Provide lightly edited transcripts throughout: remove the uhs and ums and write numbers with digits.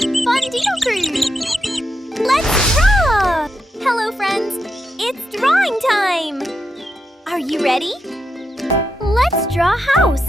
Fun Doodle Crew! Let's draw! Hello, friends! It's drawing time! Are you ready? Let's draw a house!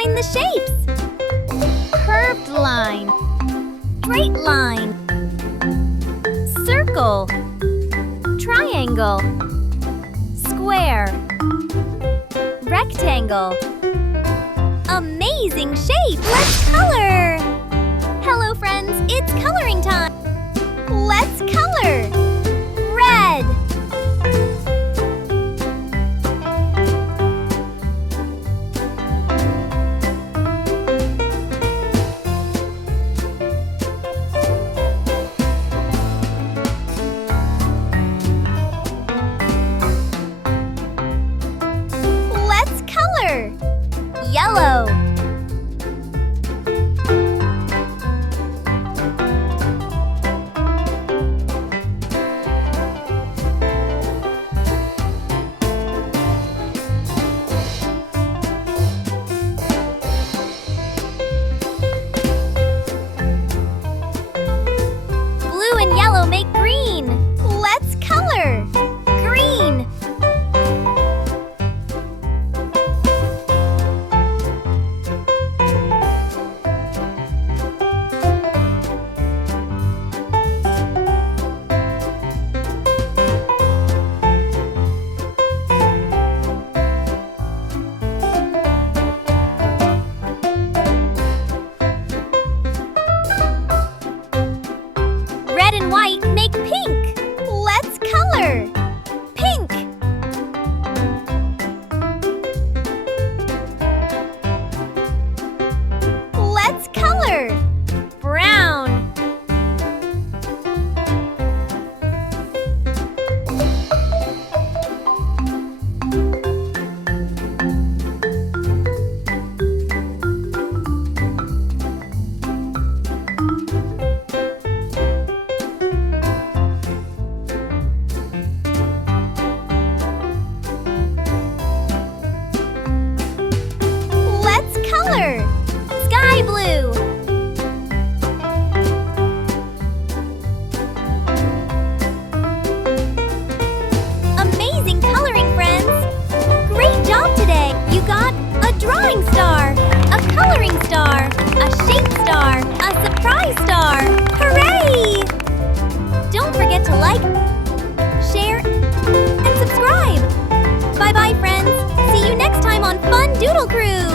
The shapes. Curved line, straight line, circle, triangle, square, rectangle. Amazing shape! Let's color! Hello, friends, it's coloring time. Let's color! Red, color? Yellow. Blue and yellow make green. Let's color. Green. Red and white make pink. Let's color. Pink. Let's color. Brown. Let's color. Sky blue. Amazing coloring, friends! Great job today! You got a drawing star, a coloring star, a shape star, a surprise star! Hooray! Don't forget to like, share, and subscribe! Bye-bye, friends! See you next time on Fun Doodle Crew!